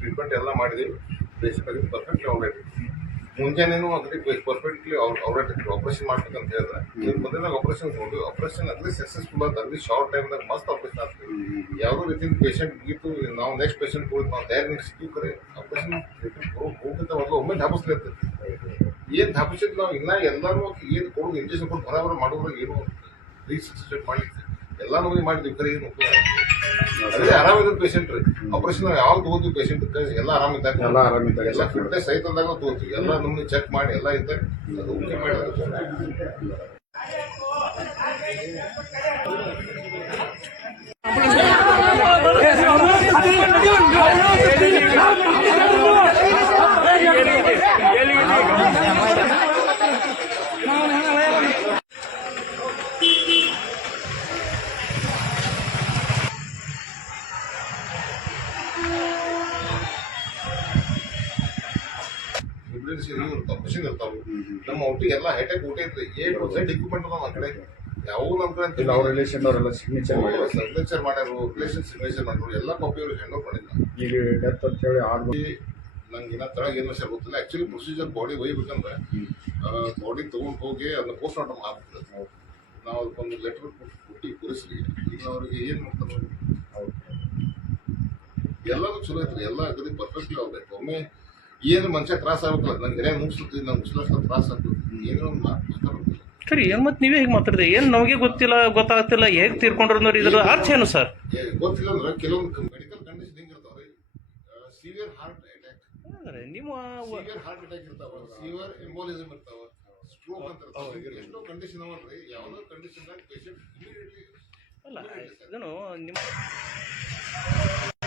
Treatment ಎಲ್ಲ ಮಾಡಿದ್ವಿ. Basically perfectly already ಮುಂಜಾನೇನು ಅದಕ್ಕೆ ಪರ್ಫೆಕ್ಟ್ಲಿ ಆಲ್ರೆಡಿ ಆಪರೇಷನ್ ಮಾಡ್ಬೇಕಂತ ಹೇಳಿದ್ರೆ ಮೊದಲಾಗ ಆಪರೇಷನ್ ನೋಡಿ ಆಪರೇಷನ್ ಅಲ್ಲಿ ಸಕ್ಸಸ್ಫುಲ್ ಆದ ಅಲ್ಲಿ ಶಾರ್ಟ್ ಟೈಮ್ದಾಗ ಮಸ್ತ್ ಆಪರೇಷನ್ ಆಗ್ತದೆ. ಯಾವುದೋ ರೀತಿಯಿಂದ ಪೇಷಂಟ್ ಮುಗಿತು ನಾವು ನೆಕ್ಸ್ಟ್ ಪೇಷಂಟ್ ಹೋಗಿ ನಾವು ತಯಾರಿ ಸಿಕ್ಕಿ ಕರೆ ಆಪರೇಷನ್ ಹೋಗಿಂತ ಮೊದಲು ಒಮ್ಮೆ ಧಾಪಿಸ್ಲಿರ್ತೈತಿ. ಏನು ಧಾಪಿಸಿದ್ ನಾವು ಇನ್ನ ಎಲ್ಲರೂ ಏನು ಕೊಡೋದು ಇಂಜೆಕ್ಷನ್ ಕೊಟ್ಟು ಬರಾಬರ ಮಾಡೋದ್ರಾಗ ಏನು ರೀಸಬ್ಸ್ಟಿಟ್ಯೂಟ್ ಮಾಡ್ಲಿಕ್ಕೆ ಎಲ್ಲ ನೋಡಿ ಮಾಡಿದ್ವಿ. ಕರೆ ಏನು ಅದೇ ಆರಾಮಿದ್ದ ಪೇಷಂಟ್ ರೀ ಆಪರೇಷನ್ ಯಾವಾಗ ತಗೋತೀವಿ ಪೇಷಂಟ್ ಎಲ್ಲ ಆರಾಮಿದ್ದಾಗ ಎಲ್ಲ ಫಿಟ್ನೆಸ್ ಐತೆ ಅಂದಾಗ ತಗೋತೀವಿ. ಎಲ್ಲ ನಮ್ಗೆ ಚೆಕ್ ಮಾಡಿ ಎಲ್ಲ ಇದ್ದಾಗ ಅದು ಓಕೆ ಮಾಡಿದ್ರೆ ಮಷಿನ್ ಇರ್ತಾವೆ. ನಮ್ಮ ಔಟಿ ಎಲ್ಲ ಹೈಟೆಕ್ ಊಟ ಐತ್ರಿ. A-Z ಎಕ್ವಿಪ್ಮೆಂಟ್ ನಮ್ಮ ಕಡೆ ಯಾವ ನಮ್ಮ ಕಡೆ ಅವ್ರ ರಿಲೇಷನ್ ಅವರೆಲ್ಲ ಸಿಗ್ನೇಚರ್ ಮಾಡ್ಯಾರು, ರಿಲೇಷನ್ ಸಿಗ್ನೇಚರ್ ಮಾಡಿದ್ರು, ಎಲ್ಲ ಕಾಪಿ ಅವ್ರಿಗೆ ಹ್ಯಾಂಡ್ ಓವರ್ ಮಾಡಿಲ್ಲ. ಈಗ ಡೆತ್ ಅಂತ ಹೇಳಿ ನಂಗೆ ಇನ್ನ ತಳಗ ಏನು ವಿಷಯ ಗೊತ್ತಿಲ್ಲ. ಆಕ್ಚುಲಿ ಪ್ರೊಸೀಜರ್ ಬಾಡಿ ಒಯ್ಬೇಕಂದ್ರೆ ಬಾಡಿ ತಗೊಂಡು ಹೋಗಿ ಅದನ್ನ ಪೋಸ್ಟ್ ಮಾರ್ಟಮ್ ಆಗ್ತದೆ. ನಾವು ಅದಕ್ಕೊಂದು ಲೆಟರ್ ಕೊಟ್ಟು ಪೊಲೀಸ್ರಿಗೆ ಈಗ ಅವ್ರಿಗೆ ಏನು ಮಾಡ್ತಾರೆ ಎಲ್ಲರೂ ಚಲೋ ಐತ್ರಿ. ಎಲ್ಲ ಅಗದಿ ಪರ್ಫೆಕ್ಟ್ಲಿ ಆಗ್ಬೇಕು. ಒಮ್ಮೆ ಏನು ಮನುಷ್ಯ ತ್ರಾಸ ಆಗ್ಬೇಕಲ್ಲ, ನಂಗೆ ಏನೇ ಮುಗಿಸ್ತೀವಿ ನಂಗೆ ಮುಗಿಸ್ಲಕ್ಕ ತ್ರಾಸ ಆಗ್ತದೆ. ಏನೋ ಒಂದು ಮಾತಾಡ್ಬೇಕು ಸರಿ. ಏನು ಮತ್ತೆ ನೀವೇ ಹೇಗೆ ಮಾತಾಡಿದೆ? ಏನು ನಮಗೆ ಗೊತ್ತಾಗ್ತಿಲ್ಲ ಹೇಗೆ ತೀರ್ಕೊಂಡ್ರು ನೋಡಿ ಇದ್ರ ಅರ್ಥ ಏನು ಸರ್? ಗೊತ್ತಿಲ್ಲ ಅಂದ್ರೆ ಕೆಲವೊಂದು ಮೆಡಿಕಲ್ ಕಂಡೀಷನ್ ಹಿಂಗಿರ್ತಾವ್ರಿ. ಸಿವಿಯರ್ ಹಾರ್ಟ್ ಅಟ್ಯಾಕ್, ನಿಮ್ಮ ಸಿವಿಯರ್ ಹಾರ್ಟ್ ಅಟ್ಯಾಕ್ ಇರ್ತಾವ, ಸಿವಿಯರ್ ಎಂಬೋಲಿಸಮ್ ಇರ್ತಾವ, ಸ್ಟ್ರೋಕ್ ಅಂತ ಇರ್ತಾವ. ಎಷ್ಟೋ ಕಂಡೀಷನ್ ಅವಲ್ರಿ. ಯಾವುದೋ ಕಂಡೀಷನ್ದಾಗ ಪೇಷಂಟ್ ಇಮಿಡಿಯೇಟ್ಲಿ ಅಲ್ಲ ಇದನ್ನು ನಿಮ್ಮ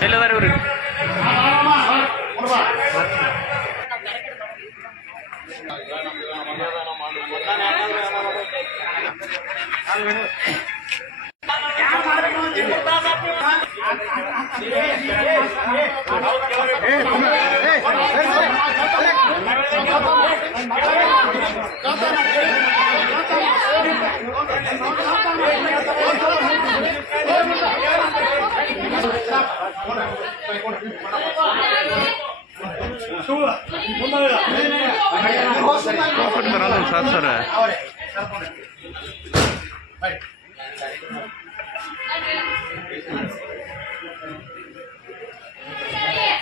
ಎಲ್ಲದಾರ ಇವ್ರಿ ಸಾರ್ ಸರ್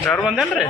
ಯಾರು ಬಂದೇನ್ರಿ?